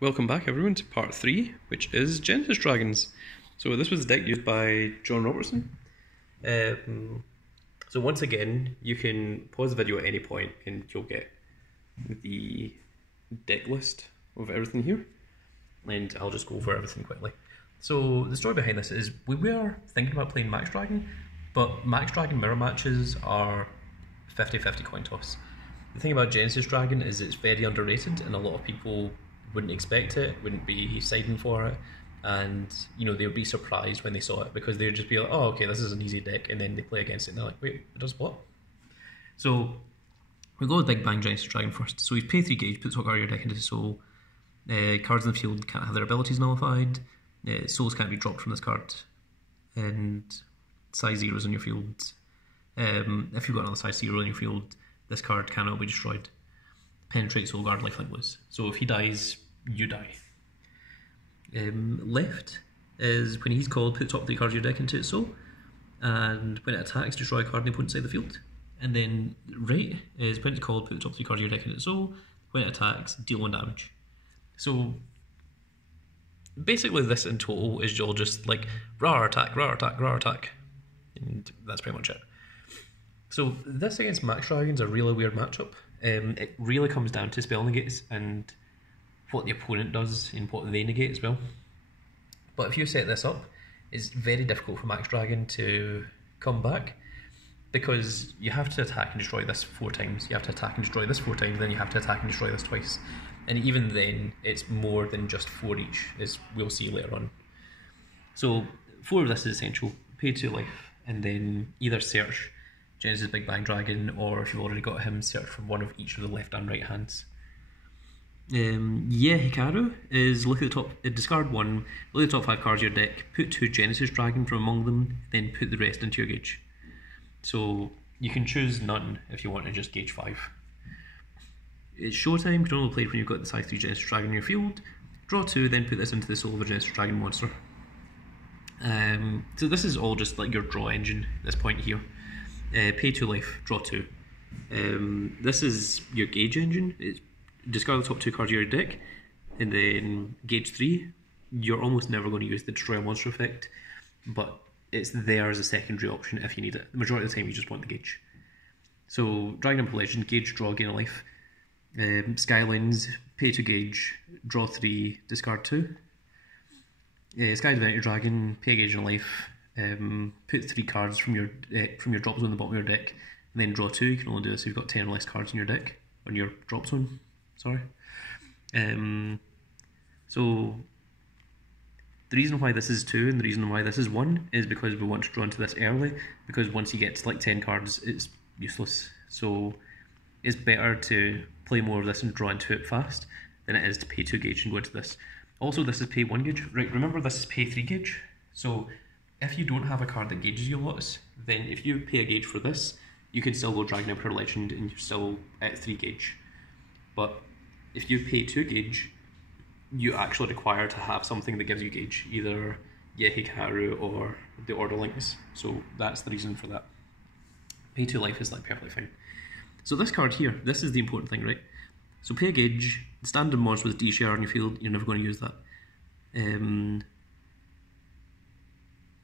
Welcome back everyone to part 3, which is Genesis Dragons. So this was the deck used by John Robertson. So once again, you can pause the video at any point and you'll get the deck list of everything here. And I'll just go over everything quickly. So the story behind this is we were thinking about playing Max Dragon, but Max Dragon mirror matches are 50-50 coin toss. The thing about Genesis Dragon is it's very underrated and a lot of people wouldn't expect it, wouldn't be siding for it, and you know, they would be surprised when they saw it because they would just be like, oh okay, this is an easy deck, and then they play against it and they're like, wait, it does what? So we'll go with Big Bang Genesis Dragon first. So he's pay 3 gauge, puts what card of your deck into his soul. Cards in the field can't have their abilities nullified. Souls can't be dropped from this card, and size 0s in your field. If you've got another size 0 in your field, this card cannot be destroyed. Penetrate, Soul Guard, Lifelink Lose. So if he dies, you die. Left is when he's called, put top 3 cards of your deck into its soul, and when it attacks, destroy a card on the opponent's side of the field. And then right is when it's called, put the top 3 cards of your deck into its soul, when it attacks, deal 1 damage. So basically this in total is all just like raw attack, raw attack, raw attack, and that's pretty much it. So this against Max Dragon's a really weird matchup. It really comes down to spell negates and what the opponent does and what they negate as well. But if you set this up, it's very difficult for Max Dragon to come back because you have to attack and destroy this 4 times. You have to attack and destroy this 4 times, then you have to attack and destroy this twice. And even then, it's more than just 4 each, as we'll see later on. So 4 of this is essential. Pay 2 life, and then either search Genesis Big Bang Dragon, or if you've already got him, search from one of each of the left and right hands. Hikaru is look at the top, discard 1, look at the top 5 cards of your deck, put 2 Genesis Dragon from among them, then put the rest into your gauge. So you can choose none if you want to just gauge 5. It's showtime, can only play when you've got the size 3 Genesis Dragon in your field. Draw 2, then put this into the soul of a Genesis Dragon monster. So this is all just like your draw engine at this point here. Pay 2 life, draw 2. This is your gauge engine. It's discard the top 2 cards of your deck, and then gauge 3. You're almost never going to use the destroy a monster effect, but it's there as a secondary option if you need it. The majority of the time you just want the gauge. So Dragon Impel Legend, gauge, draw, gain a life. Skylines, pay 2 gauge, draw 3, discard 2. Sky Divinity Dragon, pay a gauge and a life. Put 3 cards from your drop zone on the bottom of your deck, and then draw 2. You can only do this if you've got 10 or less cards in your deck, on your drop zone, sorry. So the reason why this is 2 and the reason why this is 1 is because we want to draw into this early, because once you get to like 10 cards it's useless. So it's better to play more of this and draw into it fast than it is to pay 2 gauge and go into this. Also, this is pay 1 gauge. Right, remember this is pay 3 gauge. So if you don't have a card that gauges you lots, then if you pay a gauge for this, you can still go Dragon Emperor Legend and you're still at 3 gauge. But if you pay 2 gauge, you actually require to have something that gives you gauge, either Hikaru or the Order Links. So that's the reason for that. Pay 2 life is like perfectly fine. So this card here, this is the important thing, right? So pay a gauge, standard monster with D-Share on your field, you're never going to use that.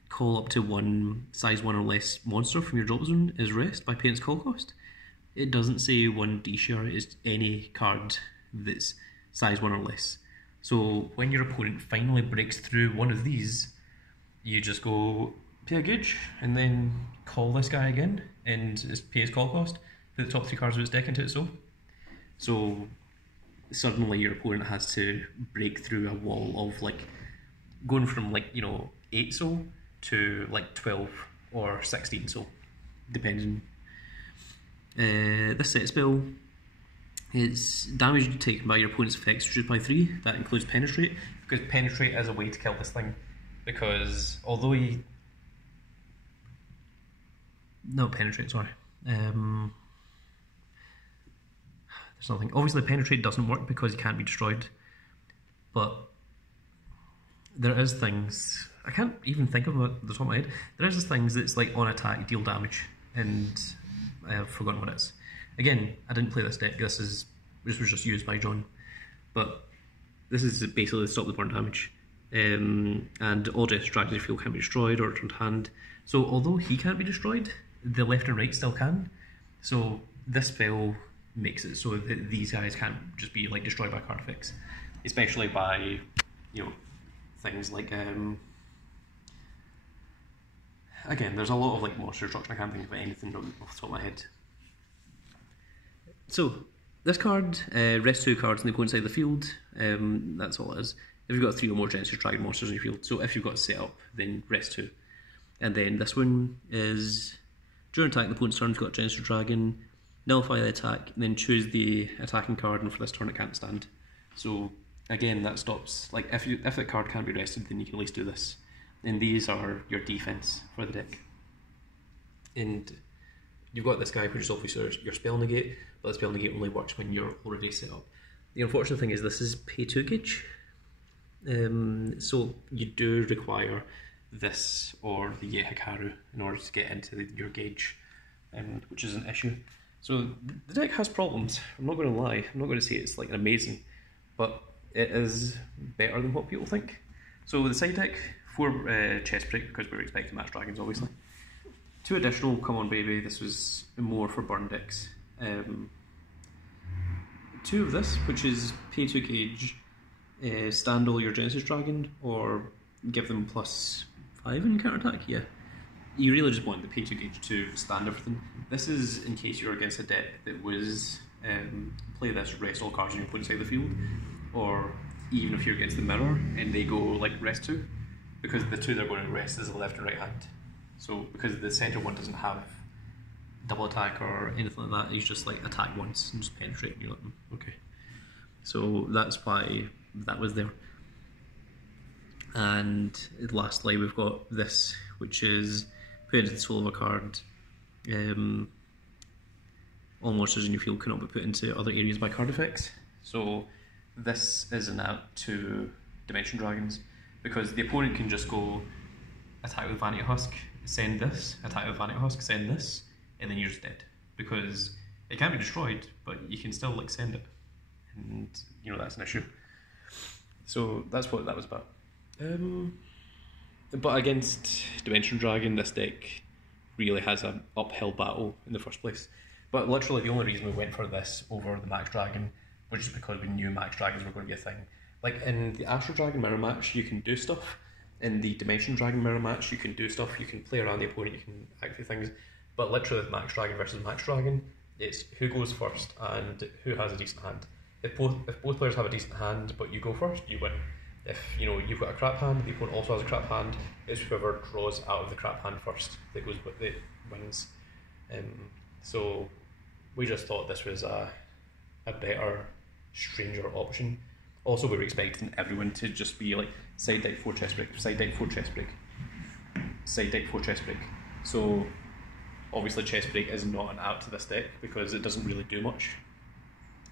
Call up to 1 size 1 or less monster from your drop zone is rest by paying its call cost. It doesn't say 1 D-Share, it's any card that's size 1 or less. So when your opponent finally breaks through one of these, you just go pay a gauge and then call this guy again and pay his call cost, put the top 3 cards of his deck into it. So suddenly your opponent has to break through a wall of like going from like, you know, 8 soul to like 12 or 16 soul, depending. This set spell is damage taken by your opponent's effects reduced by 3. That includes penetrate, because penetrate is a way to kill this thing, because although he... No, penetrate, sorry. There's nothing. Obviously penetrate doesn't work because he can't be destroyed, but there is things, I can't even think of them at the top of my head. There is this things that's like on attack, deal damage, and I have forgotten what it is. Again, I didn't play this deck, this was just used by John, but this is basically to stop the burn damage. And all Jester Dragons you feel can be destroyed or returned to hand. So although he can't be destroyed, the left and right still can. So this spell makes it so that these guys can't just be like destroyed by card effects, especially by, you know, things like again, there's a lot of like monster destruction. I can't think of anything off the top of my head. So this card, rest 2 cards on the opponent's side of the field. That's all it is. If you've got 3 or more Genesis Dragon monsters in your field, so if you've got it set up, then rest 2. And then this one is during attack, the opponent's turn, if you've got Genesis Dragon, nullify the attack, and then choose the attacking card, and for this turn it can't stand. So again, that stops, like if that card can't be rested, then you can at least do this. And these are your defense for the deck. And you've got this guy, which is obviously your spell negate, but the spell negate only works when you're already set up. The unfortunate thing is this is pay 2 gauge, so you do require this or the Ye Hikaru in order to get into your gauge, which is an issue. So the deck has problems, I'm not going to lie. I'm not going to say it's like amazing, but it is better than what people think. So the side deck, 4 chest break, because we were expecting match dragons obviously. 2 additional, come on baby, this was more for burn decks. 2 of this, which is pay 2 gauge, stand all your Genesis Dragon, or give them +5 in counter attack, yeah. You really just want the pay 2 gauge to stand everything. This is in case you're against a deck that was play this, rest all cards on your opponent's side of the field, or even if you're against the mirror and they go like rest 2, because the 2 they're going to rest is the left and right hand. So because the centre one doesn't have double attack or anything like that, he's just like attack once and just penetrate and you let them. Okay. So that's why that was there. And lastly we've got this, which is put into the soul of a card. All monsters in your field cannot be put into other areas by card effects. So this is an out to Dimension Dragons, because the opponent can just go attack with Vanity Husk, send this, attack with Vanity Husk, send this, and then you're just dead. Because it can't be destroyed, but you can still like send it. And you know, that's an issue. So that's what that was about. But against Dimension Dragon, this deck really has an uphill battle in the first place. But literally the only reason we went for this over the Max Dragon was just because we knew Max Dragons were going to be a thing. Like in the Astro Dragon mirror match, you can do stuff. In the Dimension Dragon mirror match, you can do stuff. You can play around the opponent, you can activate things. But literally with Max Dragon versus Max Dragon, it's who goes first and who has a decent hand. If both players have a decent hand, but you go first, you win. If you know you've got a crap hand, the opponent also has a crap hand, it's whoever draws out of the crap hand first that wins. So we just thought this was a better, stranger option. Also, we were expecting everyone to just be like side deck 4 chest break, side deck 4 chest break, side deck 4 chest break. So obviously chest break is not an out to this deck because it doesn't really do much.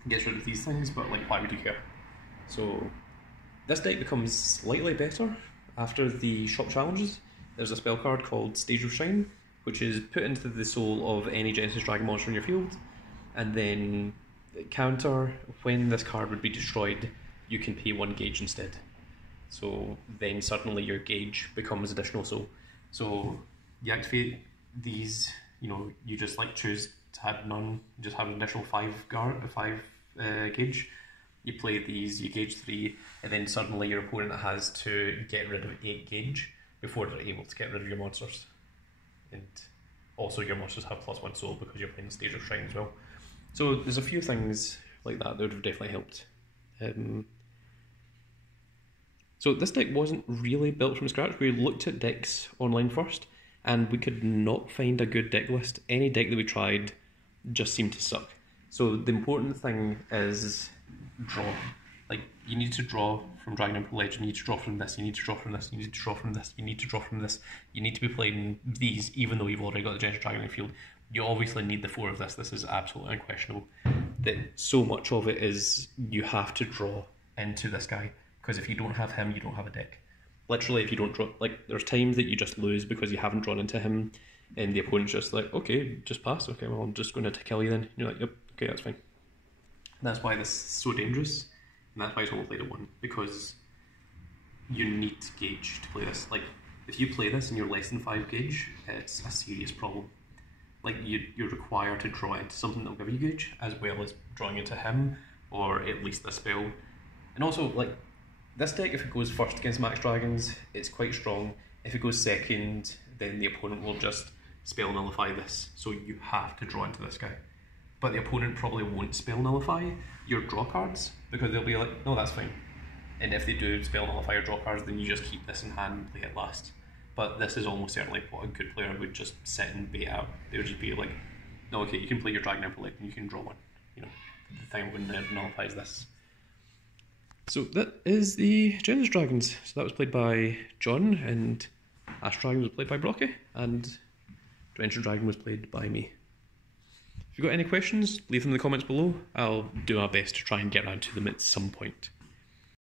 It gets rid of these things, but like why would you care? So this deck becomes slightly better after the shop challenges. There's a spell card called Stage of Shine, which is put into the soul of any Genesis Dragon monster in your field, and then counter, when this card would be destroyed, you can pay 1 gauge instead. So then suddenly your gauge becomes additional soul. So you activate these, you know, you just like choose to add none, you just have an additional 5 gauge. You play these, you gauge 3, and then suddenly your opponent has to get rid of 8 gauge before they're able to get rid of your monsters. And also your monsters have +1 soul because you're playing the Stage of Shrine as well. So there's a few things like that would have definitely helped. So this deck wasn't really built from scratch. We looked at decks online first, and we could not find a good deck list. Any deck that we tried just seemed to suck. So the important thing is draw. Like, you need to draw from Dragon Emperor Legend, you need to draw from this, you need to draw from this, you need to draw from this, you need to draw from this. You need to be playing these even though you've already got the Genesis Dragon in your field. You obviously need the 4 of this. This is absolutely unquestionable. That so much of it is you have to draw into this guy, because if you don't have him, you don't have a deck. Literally, if you don't draw, like, there's times that you just lose because you haven't drawn into him, and the opponent's just like, okay, just pass, okay, well, I'm just going to kill you then. And you're like, yep, okay, that's fine. That's why this is so dangerous. And that's why it's only played at 1, because you need gauge to play this. Like, if you play this and you're less than 5 gauge, it's a serious problem. Like, you're required to draw into something that'll give you gauge, as well as drawing into him, or at least the spell. And also, like, this deck, if it goes first against Max Dragons, it's quite strong. If it goes second, then the opponent will just spell nullify this, so you have to draw into this guy. But the opponent probably won't spell nullify your draw cards, because they'll be like, no, that's fine. And if they do spell nullify or draw cards, then you just keep this in hand and play it last. But this is almost certainly what a good player would just sit and bait out. They would just be like, no, okay, you can play your Dragon Intellect and you can draw one. You know, the thing when it nullifies this. So that is the Genesis Dragons. So that was played by John, and Ash Dragon was played by Brocky, and Dimension Dragon was played by me. If you've got any questions, leave them in the comments below. I'll do my best to try and get around to them at some point.